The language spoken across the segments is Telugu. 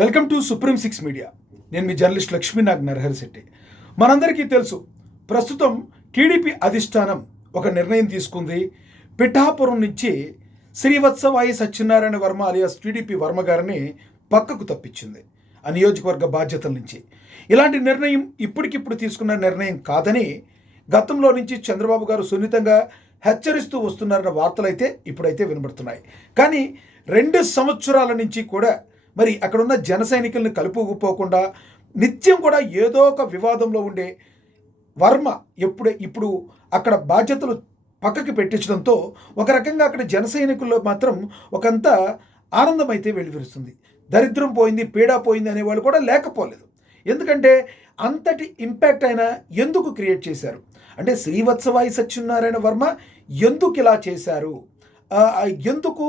Welcome to supreme six media. నేను మీ జర్నలిస్ట్ లక్ష్మీనాగ్ నరహరిశెట్టి. మనందరికీ తెలుసు, ప్రస్తుతం టీడీపీ అధిష్టానం ఒక నిర్ణయం తీసుకుంది. పిఠాపురం నుంచి శ్రీవత్సవాయి సత్యనారాయణ వర్మ అలియాస్ టీడీపీ వర్మ గారిని పక్కకు తప్పించింది ఆ నియోజకవర్గ బాధ్యతల నుంచి. ఇలాంటి నిర్ణయం ఇప్పటికిప్పుడు తీసుకున్న నిర్ణయం కాదని గతంలో నుంచి చంద్రబాబు గారు సున్నితంగా హెచ్చరిస్తూ వస్తున్నారన్న వార్తలైతే ఇప్పుడైతే వినబడుతున్నాయి. కానీ 2 సంవత్సరాల నుంచి కూడా మరి అక్కడున్న జన సైనికులను కలుపుకుపోకుండా నిత్యం కూడా ఏదో ఒక వివాదంలో ఉండే వర్మ ఇప్పుడు అక్కడ బాధ్యతలు పక్కకి పెట్టించడంతో ఒక రకంగా అక్కడ జన సైనికుల్లో మాత్రం ఒకంత ఆనందం అయితే వెలువరుస్తుంది. దరిద్రం పోయింది, పీడా పోయింది అనేవాళ్ళు కూడా లేకపోలేదు. ఎందుకంటే అంతటి ఇంపాక్ట్ ఆయన ఎందుకు క్రియేట్ చేశారు అంటే శ్రీవత్సవాయి సత్యనారాయణ వర్మ ఎందుకు ఇలా చేశారు, ఎందుకు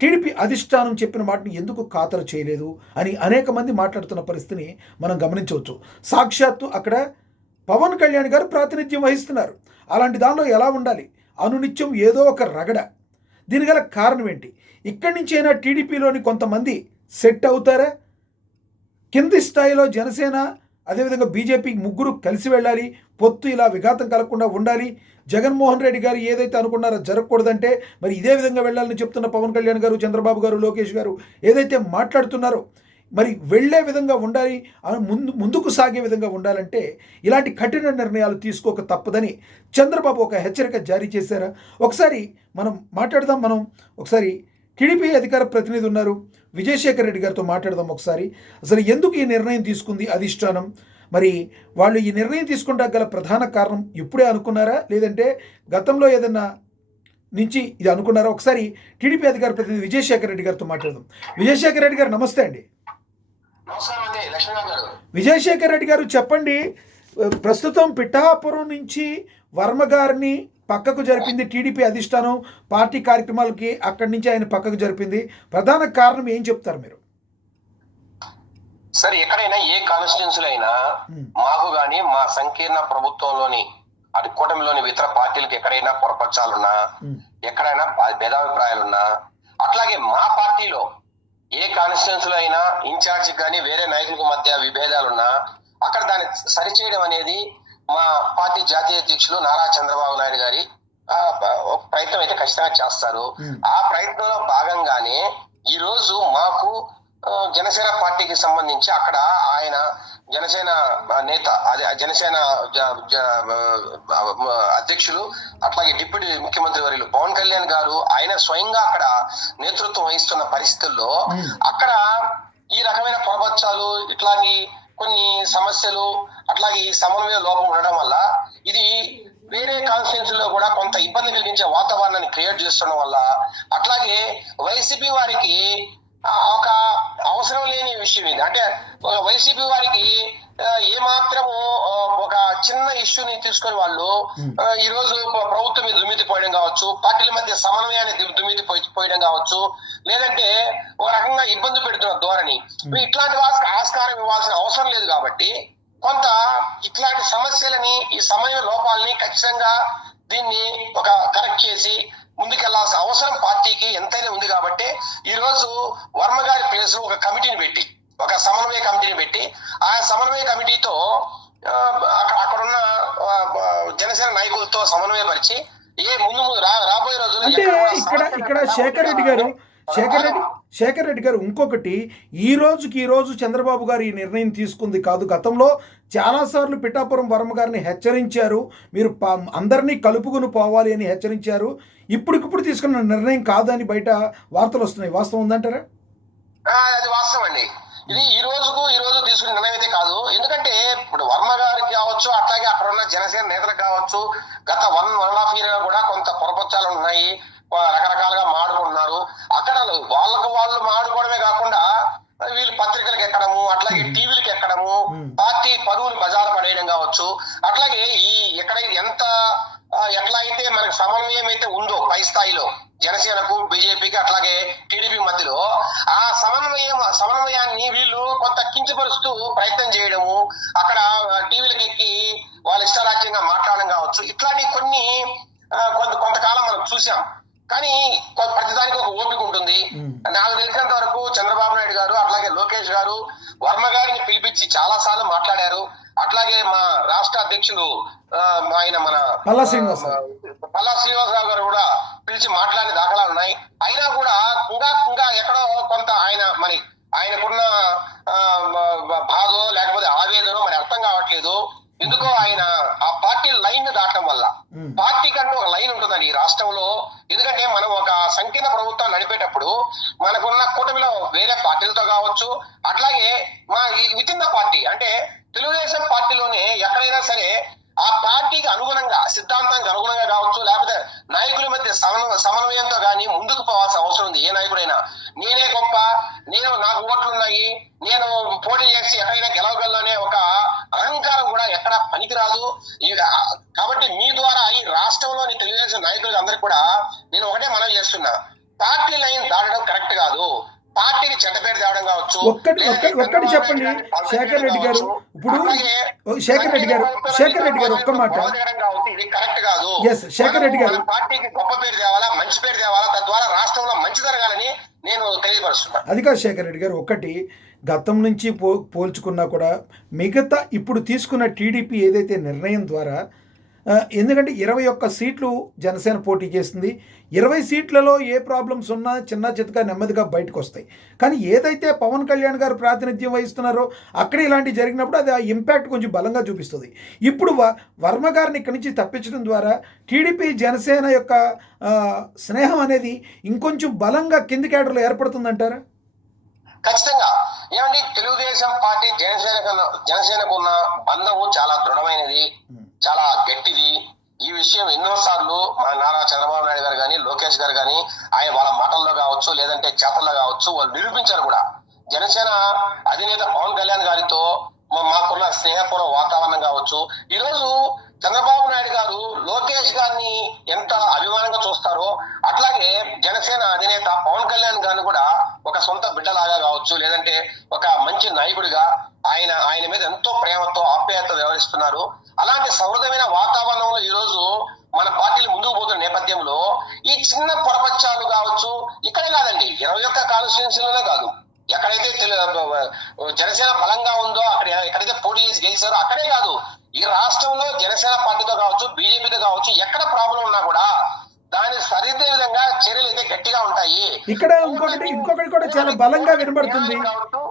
టీడీపీ అధిష్టానం చెప్పిన మాటను ఎందుకు ఖాతరు చేయలేదు అని అనేక మంది మాట్లాడుతున్న పరిస్థితిని మనం గమనించవచ్చు. సాక్షాత్తు అక్కడ పవన్ కళ్యాణ్ గారు ప్రాతినిధ్యం వహిస్తున్నారు. అలాంటి దానిలో ఎలా ఉండాలి? అనునిత్యం ఏదో ఒక రగడ. దీనిగల కారణం ఏంటి? ఇక్కడి నుంచి అయినా టీడీపీలోని కొంతమంది సెట్ అవుతారా? కింది స్థాయిలో జనసేన అదేవిధంగా బీజేపీ ముగ్గురు కలిసి వెళ్ళాలి, పొత్తు ఇలా విఘాతం కలగకుండా ఉండాలి. జగన్మోహన్ రెడ్డి గారు ఏదైతే అనుకున్నారో జరగకూడదంటే మరి ఇదే విధంగా వెళ్ళాలని చెప్తున్న పవన్ కళ్యాణ్ గారు, చంద్రబాబు గారు, లోకేష్ గారు ఏదైతే మాట్లాడుతున్నారో మరి వెళ్ళే విధంగా ఉండాలి, ముందుకు సాగే విధంగా ఉండాలంటే ఇలాంటి కఠిన నిర్ణయాలు తీసుకోక తప్పదని చంద్రబాబు ఒక హెచ్చరిక జారీ చేశారా? ఒకసారి మనం మాట్లాడదాం. ఒకసారి టీడీపీ అధికార ప్రతినిధి ఉన్నారు, విజయశేఖర్ రెడ్డి గారితో మాట్లాడదాం. ఒకసారి అసలు ఎందుకు ఈ నిర్ణయం తీసుకుంది అధిష్టానం, మరి వాళ్ళు ఈ నిర్ణయం తీసుకుంటాక గల ప్రధాన కారణం ఇప్పుడే అనుకున్నారా, లేదంటే గతంలో ఏదన్నా నుంచి ఇది అనుకున్నారా? ఒకసారి టీడీపీ అధికార ప్రతినిధి విజయశేఖర్ రెడ్డి గారితో మాట్లాడదాం. విజయశేఖర్ రెడ్డి గారు నమస్తే అండి. విజయశేఖర్ రెడ్డి గారు చెప్పండి, ప్రస్తుతం పిఠాపురం నుంచి వర్మ గారిని పక్కకు జరిపింది టీడీపీ అధిష్టానం, పార్టీ కార్యక్రమాలకి అక్కడి నుంచి ఆయన పక్కకు జరిపింది. ప్రధాన కారణం ఏం చెప్తారు మీరు? సరే, ఎక్కడైనా ఏ కాన్స్టిట్యున్సీలో అయినా మాకు గాని మా సంకీర్ణ ప్రభుత్వంలోని అటు కూటమిలోని ఇతర పార్టీలకు ఎక్కడైనా పొరపచ్చాలున్నా, ఎక్కడైనా భేదాభిప్రాయాలున్నా, అట్లాగే మా పార్టీలో ఏ కాన్స్టిట్యున్సీలో అయినా ఇన్ఛార్జి కానీ వేరే నాయకులకు మధ్య విభేదాలున్నా అక్కడ దాన్ని సరిచేయడం అనేది మా పార్టీ జాతీయ అధ్యక్షులు నారా చంద్రబాబు నాయుడు గారి ప్రయత్నం అయితే ఖచ్చితంగా చేస్తారు. ఆ ప్రయత్నంలో భాగంగానే ఈ రోజు మాకు జనసేన పార్టీకి సంబంధించి అక్కడ ఆయన జనసేన నేత అదే జనసేన అధ్యక్షులు అట్లాగే డిప్యూటీ ముఖ్యమంత్రి వర్యులు పవన్ కళ్యాణ్ గారు ఆయన స్వయంగా అక్కడ నేతృత్వం వహిస్తున్న పరిస్థితుల్లో అక్కడ ఈ రకమైన పొరపచ్చాలు ఇట్లాంటి కొన్ని సమస్యలు అట్లాగే ఈ సమన్వయ లోపం ఉండడం వల్ల ఇది వేరే కాన్స్టిట్యున్సీలో కూడా కొంత ఇబ్బంది కలిగించే వాతావరణాన్ని క్రియేట్ చేస్తుండడం వల్ల అట్లాగే వైసీపీ వారికి ఒక అవసరం లేని విషయం ఇది. అంటే వైసీపీ వారికి ఏమాత్రము ఒక చిన్న ఇష్యూని తీసుకొని వాళ్ళు ఈ రోజు ప్రభుత్వం మీద దుమ్మితి పోయడం కావచ్చు, పార్టీల మధ్య సమన్వయాన్ని దుమ్మితి పోయడం కావచ్చు, లేదంటే ఒక రకంగా ఇబ్బంది పెడుతున్న ధోరణి, ఇట్లాంటి వాటికి ఆస్కారం ఇవ్వాల్సిన అవసరం లేదు. కాబట్టి కొంత ఇట్లాంటి సమస్యలని ఈ సమన్వయ లోపాలని ఖచ్చితంగా దీన్ని ఒక కరెక్ట్ చేసి ముందుకెళ్లాల్సిన అవసరం పార్టీకి ఎంతైనా ఉంది. కాబట్టి ఈ రోజు వర్మ గారి ప్లేస్ ఒక కమిటీని పెట్టి, ఒక సమన్వయ కమిటీని పెట్టి ఆ సమన్వయ కమిటీతో అక్కడున్న జనసేన నాయకులతో సమన్వయపరిచి ముందు రాబోయే రోజులు అంటే ఇక్కడ శేఖర్ రెడ్డి గారు ఇంకొకటి, ఈ రోజు చంద్రబాబు గారు ఈ నిర్ణయం తీసుకుంది కాదు. గతంలో చాలాసార్లు పిఠాపురం వర్మ గారిని హెచ్చరించారు, మీరు అందరినీ కలుపుకుని పోవాలి అని హెచ్చరించారు. ఇప్పటికిప్పుడు తీసుకున్న నిర్ణయం కాదని బయట వార్తలు వస్తున్నాయి. వాస్తవం ఉందంటారా? అది వాస్తవం అండి. ఇది ఈ రోజు తీసుకున్న నిర్ణయం అయితే కాదు. ఎందుకంటే ఇప్పుడు వర్మ గారికి కావచ్చు, అట్లాగే అక్కడ ఉన్న జనసేన నేతలకు కావచ్చు, గత 1.5 year కూడా కొంత పొరపచ్చాలు ఉన్నాయి, రకరకాలుగా మాడుకుంటున్నారు. అక్కడ వాళ్ళు మాడుకోవడమే కాకుండా వీళ్ళు పత్రికలకు ఎక్కడము, అట్లాగే టీవీలకు ఎక్కడము, పార్టీ పరువుని బజారు పడేయడం కావచ్చు, అట్లాగే ఎట్లా అయితే మనకి సమన్వయం అయితే ఉందో పై స్థాయిలో జనసేనకు బీజేపీకి అట్లాగే టీడీపీ మధ్యలో ఆ సమన్వయాన్ని వీళ్ళు కొంత కించపరుస్తూ ప్రయత్నం చేయడము, అక్కడ టీవీలకు ఎక్కి వాళ్ళ ఇష్టారాజ్యంగా మాట్లాడడం కావచ్చు, ఇట్లాంటి కొంతకాలం మనం చూసాం. కానీ ప్రతిదానికి ఒక ఓపిక ఉంటుంది. నాకు తెలిసినంత వరకు చంద్రబాబు నాయుడు గారు అట్లాగే లోకేష్ గారు వర్మ గారిని పిలిపించి చాలా సార్లు మాట్లాడారు. అట్లాగే మా రాష్ట్ర అధ్యక్షులు ఆయన మన పల్లా శ్రీనివాస్ రావు గారు కూడా పిలిచి మాట్లాడిన దాఖలాలు ఉన్నాయి. అయినా కూడా ఇంకా ఎక్కడో కొంత ఆయనకున్న బాధో లేకపోతే ఆవేదనో మరి అర్థం కావట్లేదు. ఎందుకో ఆయన ఆ పార్టీ లైన్ దాటం వల్ల, పార్టీ కంటూ ఒక లైన్ ఉంటుందండి ఈ రాష్ట్రంలో. ఎందుకంటే మనం ఒక సంకీర్ణ ప్రభుత్వం నడిపేటప్పుడు మనకున్న కూటమిలో వేరే పార్టీలతో కావచ్చు, అట్లాగే మా విత్ ఇన్ ద పార్టీ అంటే తెలుగుదేశం పార్టీలోనే ఎక్కడైనా సరే ఆ పార్టీకి అనుగుణంగా, సిద్ధాంతానికి అనుగుణంగా కావచ్చు, లేకపోతే నాయకుల మధ్య సమన్వయంతో కానీ ముందుకు పోవాల్సిన అవసరం ఉంది. ఏ నాయకుడైనా నేనే గొప్ప, నాకు ఓట్లున్నాయి, నేను పోటీ చేసి ఎక్కడైనా గెలవగలనే ఒక అహంకారం కూడా ఎక్కడ పనికిరాదు. కాబట్టి మీ ద్వారా ఈ రాష్ట్రంలోని తెలుగుదేశం నాయకులకు అందరికి కూడా నేను ఒకటే మనవి చేస్తున్నా, పార్టీ లైన్ దాటడం కరెక్ట్ కాదు. పార్టీకి చెడ్డ పేరు తేవడం కావచ్చు. ఒక్కటి చెప్పండి శేఖర్ రెడ్డి గారు, ఇప్పుడు శేఖర్ రెడ్డి గారు ఒక్క మాట, ఇది కరెక్ట్ కాదు. శేఖర్ రెడ్డి గారు, పార్టీకి గొప్ప పేరు తేవాలా, మంచి పేరు తేవాలా, తద్వారా రాష్ట్రంలో మంచి జరగాలని నేను తెలియపరుస్తున్నా. అది కాదు శేఖర్ రెడ్డి గారు, ఒకటి గతం నుంచి పోల్చుకున్నా కూడా మిగతా ఇప్పుడు తీసుకున్న టీడీపీ ఏదైతే నిర్ణయం ద్వారా, ఎందుకంటే 21 సీట్లు జనసేన పోటీ చేస్తుంది, 20 సీట్లలో ఏ ప్రాబ్లమ్స్ ఉన్నా చిన్న చితక నెమ్మదిగా బయటకు వస్తాయి. కానీ ఏదైతే పవన్ కళ్యాణ్ గారు ప్రాతినిధ్యం వహిస్తున్నారో అక్కడ ఇలాంటివి జరిగినప్పుడు అది ఆ ఇంపాక్ట్ కొంచెం బలంగా చూపిస్తుంది. ఇప్పుడు వర్మ గారిని ఇక్కడి నుంచి తప్పించడం ద్వారా టీడీపీ జనసేన యొక్క స్నేహం అనేది ఇంకొంచెం బలంగా కింది కేడర్లో ఏర్పడుతుందంటారా? ఖచ్చితంగా. ఏమండి, తెలుగుదేశం పార్టీ జనసేనకు ఉన్న బంధము చాలా దృఢమైనది, చాలా గట్టిది. ఈ విషయం ఎన్నోసార్లు మన నారా చంద్రబాబు నాయుడు గారు కానీ, లోకేష్ గారు కానీ ఆయన వాళ్ళ మాటల్లో కావచ్చు, లేదంటే చేతల్లో కావచ్చు, వాళ్ళు నిరూపించారు కూడా. జనసేన అధినేత పవన్ కళ్యాణ్ గారితో మాకున్న స్నేహపూర్వ వాతావరణం కావచ్చు. ఈరోజు చంద్రబాబు నాయుడు గారు లోకేష్ గారిని ఎంత అభిమానంగా చూస్తారో అట్లాగే జనసేన అధినేత పవన్ కళ్యాణ్ గారిని కూడా ఒక సొంత బిడ్డలాగా కావచ్చు, లేదంటే ఒక మంచి నాయకుడిగా ఆయన మీద ఎంతో ప్రేమతో ఆప్యాయత వ్యవహరిస్తున్నారు. అలాంటి సౌహృదమైన వాతావరణంలో ఈ రోజు మన పార్టీలు ముందుకు పోతున్న నేపథ్యంలో ఈ చిన్న పొరపచ్చాలు కావచ్చు, ఇక్కడే కాదండి 21 కాన్స్టిట్యున్సీలోనే కాదు, ఎక్కడైతే జనసేన బలంగా ఉందో ఎక్కడైతే పోటీ చేసి గెలిచారో అక్కడే కాదు, ఈ రాష్ట్రంలో జనసేన పార్టీతో కావచ్చు, బీజేపీతో కావచ్చు, ఎక్కడ ప్రాబ్లం ఉన్నా కూడా దాన్ని సరిదిద్దే విధంగా చర్యలు అయితే గట్టిగా ఉంటాయి. ఇక్కడ ఇంకొకటి కూడా చాలా బలంగా వినబడుతుంది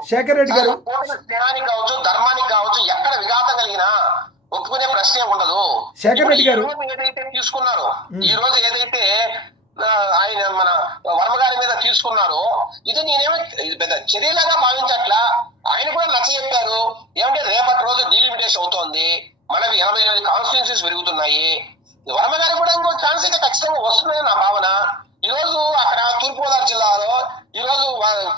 శేఖర్ రెడ్డి గారు, స్నేహానికి కావచ్చు, ధర్మానికి కావచ్చు, ఎక్కడ విఘాతం కలిగినా ఒప్పుకునే ప్రశ్నే ఉండదు. శేఖర్ రెడ్డి గారు ఏదైతే తీసుకున్నారో, ఈ రోజు ఏదైతే ఆయన మన వర్మ గారి మీద తీసుకున్నారో ఇది ఇది పెద్ద చర్యలాగా భావించట్లా. ఆయన కూడా నచ్చ చెప్పారు. ఏమంటే రేపటి రోజు డీలిమిటేషన్ అవుతోంది, మనకి 89 కాన్స్టిట్యున్సీస్ పెరుగుతున్నాయి, వర్మ గారి కూడా ఇంకో ఛాన్స్ అయితే ఖచ్చితంగా వస్తుందని నా భావన. ఈ రోజు అక్కడ తూర్పుగోదావరి జిల్లాలో ఈ రోజు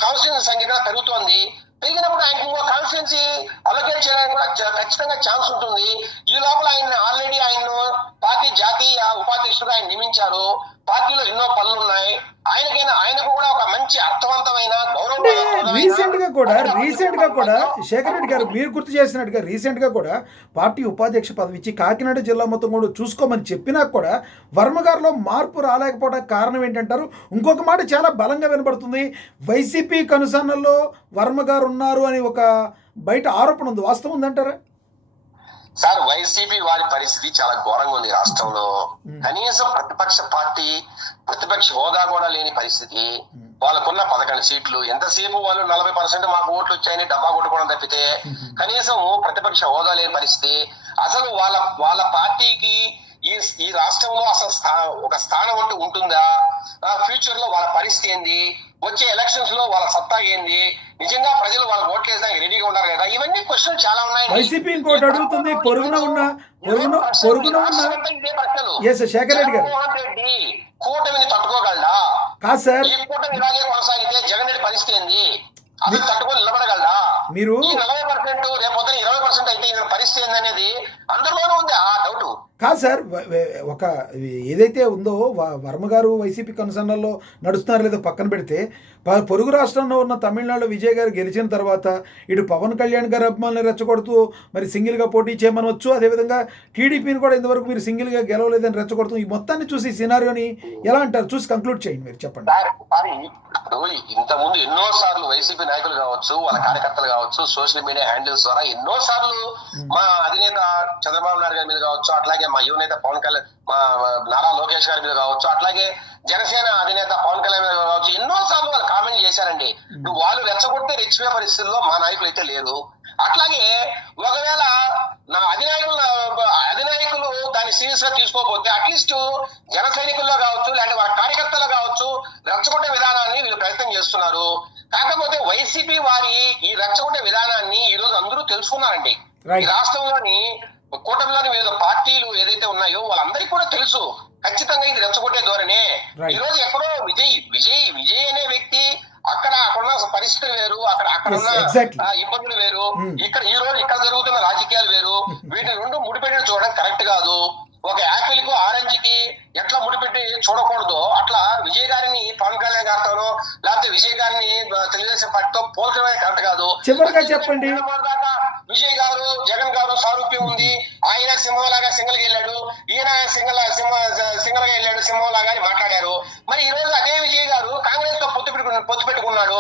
కాన్స్టిట్యున్సీ సంఖ్య కూడా పెరుగుతోంది. పెరిగినప్పుడు ఆయనకి ఇంకో కాన్స్టిట్యున్సీ అలొకేట్ చేయడానికి కూడా ఖచ్చితంగా ఛాన్స్ ఉంటుంది. ఈ లోపల ఆల్రెడీ ఆయన్ను పార్టీ జాతీయ ఉపాధ్యక్షుడు ఆయన నియమించారు. పార్టీలో ఎన్నో పనులు ఉన్నాయి. ఆయనకు కూడా ఒక మంచి అర్థవంతమైన రీసెంట్ గా కూడా శేఖర్ రెడ్డి గారు మీరు గుర్తు చేసినట్టుగా రీసెంట్ గా కూడా పార్టీ ఉపాధ్యక్ష పదవి ఇచ్చి కాకినాడ జిల్లా మొత్తం కూడా చూసుకోమని చెప్పినా కూడా వర్మ గారిలో మార్పు రాలేకపోవడానికి కారణం ఏంటంటారు? ఇంకొక మాట చాలా బలంగా వినబడుతుంది, వైసీపీ కనుసన్నల్లో వర్మ గారు ఉన్నారు అని ఒక బయట ఆరోపణ ఉంది, వాస్తవం ఉందంటారా? సార్, వైసీపీ వారి పరిస్థితి చాలా ఘోరంగా ఉంది రాష్ట్రంలో. కనీసం ప్రతిపక్ష హోదా కూడా లేని పరిస్థితి. వాళ్ళకున్న 11 సీట్లు, ఎంతసేపు వాళ్ళు 40% మాకు ఓట్లు వచ్చాయని డబ్బా కొట్టుకోవడం తప్పితే కనీసం ప్రతిపక్ష హోదా లేని పరిస్థితి. అసలు వాళ్ళ పార్టీకి ఈ రాష్ట్రంలో అసలు ఒక స్థానం అంటూ ఉంటుందా? ఫ్యూచర్ లో వాళ్ళ పరిస్థితి ఏంది? వచ్చే ఎలక్షన్స్ లో వాళ్ళ సత్తా ఏంది? నిజంగా ప్రజలు వాళ్ళ ఓట్లు వేయడానికి రెడీగా ఉన్నారు కదా? ఇవన్నీ క్వశ్చన్ చాలా ఉన్నాయి. వైసీపీ ఇంకోటి అడుగుతుంది, పొరుగున ఉన్న శేఖర్ రెడ్డి గారు కూటమిని తట్టుకోగలడా? కాదు సార్, ఈ కూటమి ఇలాగే కొనసాగితే జగన్ రెడ్డి పరిస్థితి ఏంది? అది తట్టుకొని నిలబడగలడా? మీరు 40% రేపొద్దున 20% అయితే పరిస్థితి ఏందనేది అందరిలోనూ ఉంది ఆ డౌట్. కాదు సార్, ఒక ఏదైతే ఉందో వర్మ గారు వైసీపీ కన్సర్న్లలో నడుస్తున్నారు లేదో పక్కన పెడితే పొరుగు రాష్ట్రంలో ఉన్న తమిళనాడు విజయ్ గారు గెలిచిన తర్వాత ఇటు పవన్ కళ్యాణ్ గారి అభిమానులు రెచ్చగొడుతూ మరి సింగిల్గా పోటీ చేయమనవచ్చు. అదేవిధంగా టీడీపీని కూడా ఇంతవరకు మీరు సింగిల్గా గెలవలేదని రెచ్చగొడుతూ ఈ మొత్తాన్ని చూసి సినారియోని ఎలా అంటారు? చూసి కంక్లూడ్ చేయండి మీరు, చెప్పండి. ఇప్పుడు ఇంతకుముందు ఎన్నో సార్లు వైసీపీ నాయకులు కావచ్చు, వాళ్ళ కార్యకర్తలు కావచ్చు, సోషల్ మీడియా హ్యాండిల్స్ ద్వారా ఎన్నో సార్లు మా అధినేత చంద్రబాబు నాయుడు గారి మీద కావచ్చు, అట్లాగే మా యువనేత పవన్ కళ్యాణ్, మా నారా లోకేష్ గారి మీద కావచ్చు, అట్లాగే జనసేన అధినేత పవన్ కళ్యాణ్ మీద కావచ్చు, ఎన్నో సార్లు వాళ్ళు కామెంట్ చేశారండి. వాళ్ళు రెచ్చగొట్టే రెచ్చిపోయే పరిస్థితుల్లో మా నాయకులు అయితే లేదు. అట్లాగే ఒకవేళ నా అధినాయకులు దాన్ని సీరియస్ గా తీసుకోకపోతే అట్లీస్ట్ జన సైనికుల్లో కావచ్చు, లేదంటే వాళ్ళ కార్యకర్తలు కావచ్చు, రెచ్చగొట్టే విధానాన్ని వీళ్ళు ప్రయత్నం చేస్తున్నారు. కాకపోతే వైసీపీ వారి ఈ రెచ్చగొట్టే విధానాన్ని ఈ రోజు అందరూ తెలుసుకున్నారండి. ఈ రాష్ట్రంలోని కూటమిలోని వివిధ పార్టీలు ఏదైతే ఉన్నాయో వాళ్ళందరికీ కూడా తెలుసు ఖచ్చితంగా ఇది రెచ్చగొట్టే ధోరణే. ఈ రోజు ఎక్కడో విజయ్ అనే వ్యక్తి అక్కడున్న పరిస్థితులు వేరు, అక్కడున్న ఇబ్బందులు వేరు, ఈ రోజు ఇక్కడ జరుగుతున్న రాజకీయాలు వేరు. వీటిని రెండు ముడిపెట్టి చూడడం కరెక్ట్ కాదు. ఒక యాపిల్ కు ఆరెంజ్ కి ఎట్లా ముడిపెట్టి చూడకూడదు, అట్లా విజయ్ గారిని పవన్ కళ్యాణ్ గారితోనో లేకపోతే విజయ్ గారిని తెలుగుదేశం పార్టీతో పోల్చడమే కరెక్ట్ కాదు. చివరిగా చెప్పండి. విజయ్ గారు జగన్ గారు సారూప్యం ఉంది. ఆయన సింహంలాగా సింగల్ గా వెళ్ళాడు, ఈయన సింగల్ గా వెళ్ళాడు సింహంలాగా అని మాట్లాడారు. మరి ఈ రోజు అదే విజయ్ గారు కాంగ్రెస్ తో పొత్తు పెట్టుకున్నాడు.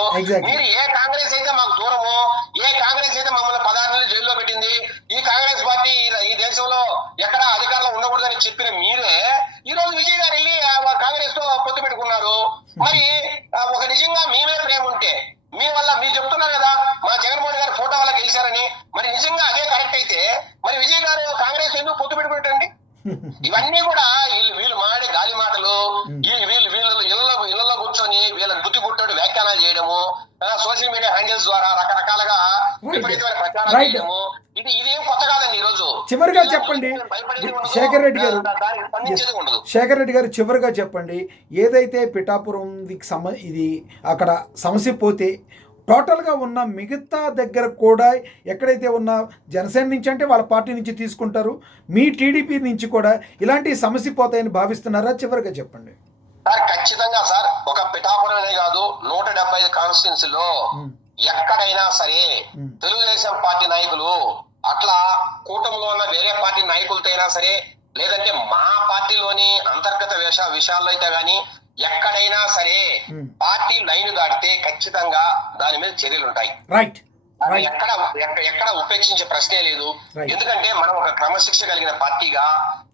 మీరు ఏ కాంగ్రెస్ అయితే మాకు దూరమో, ఏ కాంగ్రెస్ అయితే మమ్మల్ని 16 నెలలు జైల్లో పెట్టింది, ఈ కాంగ్రెస్ పార్టీ ఈ దేశంలో ఎక్కడ అధికారంలో ఉండకూడదని చెప్పిన మీరే ఈ రోజు విజయ్ గారు వెళ్ళి కాంగ్రెస్ తో పొత్తు పెట్టుకున్నారు. మరి ఒక నిజంగా మీ మీద ప్రేమ ఉంటే, మీ వల్ల మీరు చెప్తున్నారు కదా మా జగన్మోహన్ గారు ఫోటో వల్ల గెలిచారని, మరి నిజంగా అదే కరెక్ట్ అయితే మరి విజయ్ గారు కాంగ్రెస్ ఎందుకు పొత్తు పెట్టుకుంటారండి? ఇవన్నీ కూడా వీళ్ళు మాడే గాలి మాటలు. వీళ్ళు ఇళ్లలో కూర్చొని వీళ్ళ బుద్ధి పుట్టాడు వ్యాఖ్యానాలు చేయడము, సోషల్ మీడియా హ్యాండిల్స్ ద్వారా రకరకాలుగా విపరీతమైన ప్రచారం చేయడము, ఇదేం కొత్త కాదండి. ఈ రోజు చివరిగా చెప్పండి శేఖర్ రెడ్డి గారు, చివరిగా చెప్పండి. ఏదైతే పిఠాపురం ఇది అక్కడ సమస్య పోతే టోటల్గా ఉన్న మిగతా దగ్గర కూడా ఎక్కడైతే ఉన్న జనసేన నుంచి అంటే వాళ్ళ పార్టీ నుంచి తీసుకుంటారు, మీ టీడీపీ నుంచి కూడా ఇలాంటి సమస్య పోతాయని భావిస్తున్నారా? చివరిగా చెప్పండి సార్. ఖచ్చితంగా సార్, ఒక పిఠాపురమే కాదు 175 కాన్స్టిట్యున్సీలో ఎక్కడైనా సరే తెలుగుదేశం పార్టీ నాయకులు అట్లా కూటమిలో ఉన్న వేరే పార్టీ నాయకులతో అయినా సరే, లేదంటే మా పార్టీలోని అంతర్గత విషయాల్లో అయితే గానీ ఎక్కడైనా సరే పార్టీ లైన్ దాటితే ఖచ్చితంగా దాని మీద చర్యలు ఉంటాయి. ఎక్కడ ఉపేక్షించే ప్రశ్నే లేదు. ఎందుకంటే మనం ఒక క్రమశిక్ష కలిగిన పార్టీగా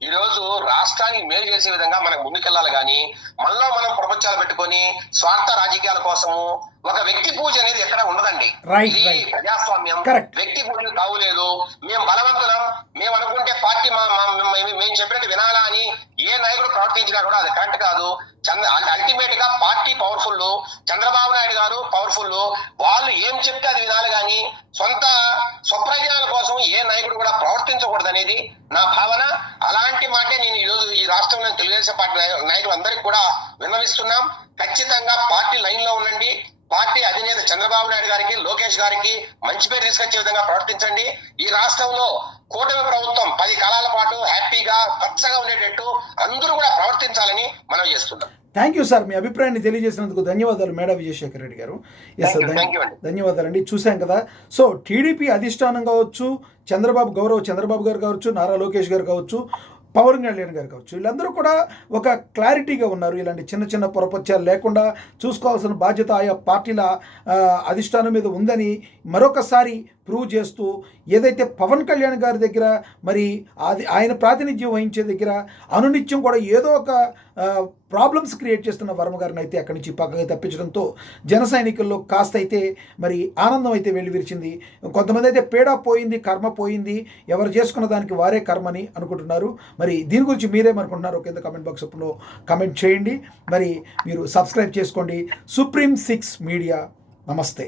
ఈ రోజు రాష్ట్రానికి మేలు చేసే విధంగా మనకు ముందుకెళ్లాలి గాని మనలో మనం ప్రపంచాలు పెట్టుకొని స్వార్థ రాజకీయాల కోసము ఒక వ్యక్తి పూజ అనేది ఎక్కడ ఉండదండి. ఇది ప్రజాస్వామ్యం. వ్యక్తి పూజలు తావులేదు. మేము బలవంతులం, మేము అనుకుంటే పార్టీ మేము చెప్పినట్టు వినాలా అని ఏ నాయకుడు ప్రవర్తించినా కూడా అది కరెక్ట్ కాదు. అల్టిమేట్ గా పార్టీ పవర్ఫుల్, చంద్రబాబు నాయుడు గారు పవర్ఫుల్. వాళ్ళు ఏం చెప్తే అది వినాలి గాని స్వప్రయోజనాల కోసం ఏ నాయకుడు కూడా ప్రవర్తించకూడదు అనేది నా భావన. అలాంటి మాటే నేను ఈ రోజు ఈ రాష్ట్రంలో తెలుగుదేశం పార్టీ నాయకులందరికీ కూడా విన్నవిస్తున్నాం. ఖచ్చితంగా పార్టీ లైన్ లో ఉండండి. పార్టీ అధినేత చంద్రబాబు నాయుడు గారికి, లోకేష్ గారికి మంచి పేరు తీసుకొచ్చే విధంగా ప్రవర్తించండి. ఈ రాష్ట్రంలో కూటమి ప్రభుత్వం 10 కాలాల పాటు హ్యాపీగా పచ్చగా ఉండేటట్టు అందరూ కూడా ప్రవర్తించాలని మనం చేస్తున్నాం. థ్యాంక్ యూ సార్, మీ అభిప్రాయాన్ని తెలియజేసినందుకు ధన్యవాదాలు మేడా విజయశేఖర్ రెడ్డి గారు. ఎస్ సార్, ధన్యవాదాలండి. చూసాం కదా, సో టీడీపీ అధిష్టానం కావచ్చు, చంద్రబాబు గారు కావచ్చు, నారా లోకేష్ గారు కావచ్చు, పవన్ కళ్యాణ్ గారు కావచ్చు, వీళ్ళందరూ కూడా ఒక క్లారిటీగా ఉన్నారు. ఇలాంటి చిన్న చిన్న పొరపత్యాలు లేకుండా చూసుకోవాల్సిన బాధ్యత ఆయా పార్టీల అధిష్టానం మీద ఉందని మరొకసారి ప్రూవ్ చేస్తూ, ఏదైతే పవన్ కళ్యాణ్ గారి దగ్గర మరి ఆయన ప్రాతినిధ్యం వహించే దగ్గర అనునిత్యం కూడా ఏదో ఒక ప్రాబ్లమ్స్ క్రియేట్ చేస్తున్న వర్మ గారిని అయితే అక్కడి నుంచి పక్కగా తప్పించడంతో జన సైనికుల్లో కాస్త అయితే మరి ఆనందం అయితే వెళ్లివిరిచింది. కొంతమంది అయితే పేడ పోయింది, కర్మ పోయింది, ఎవరు చేసుకున్న దానికి వారే కర్మని అనుకుంటున్నారు. మరి దీని గురించి మీరేమనుకుంటున్నారో కింద కామెంట్ బాక్స్లో కామెంట్ చేయండి. మరి మీరు సబ్స్క్రైబ్ చేసుకోండి. Supreme 6 media. నమస్తే.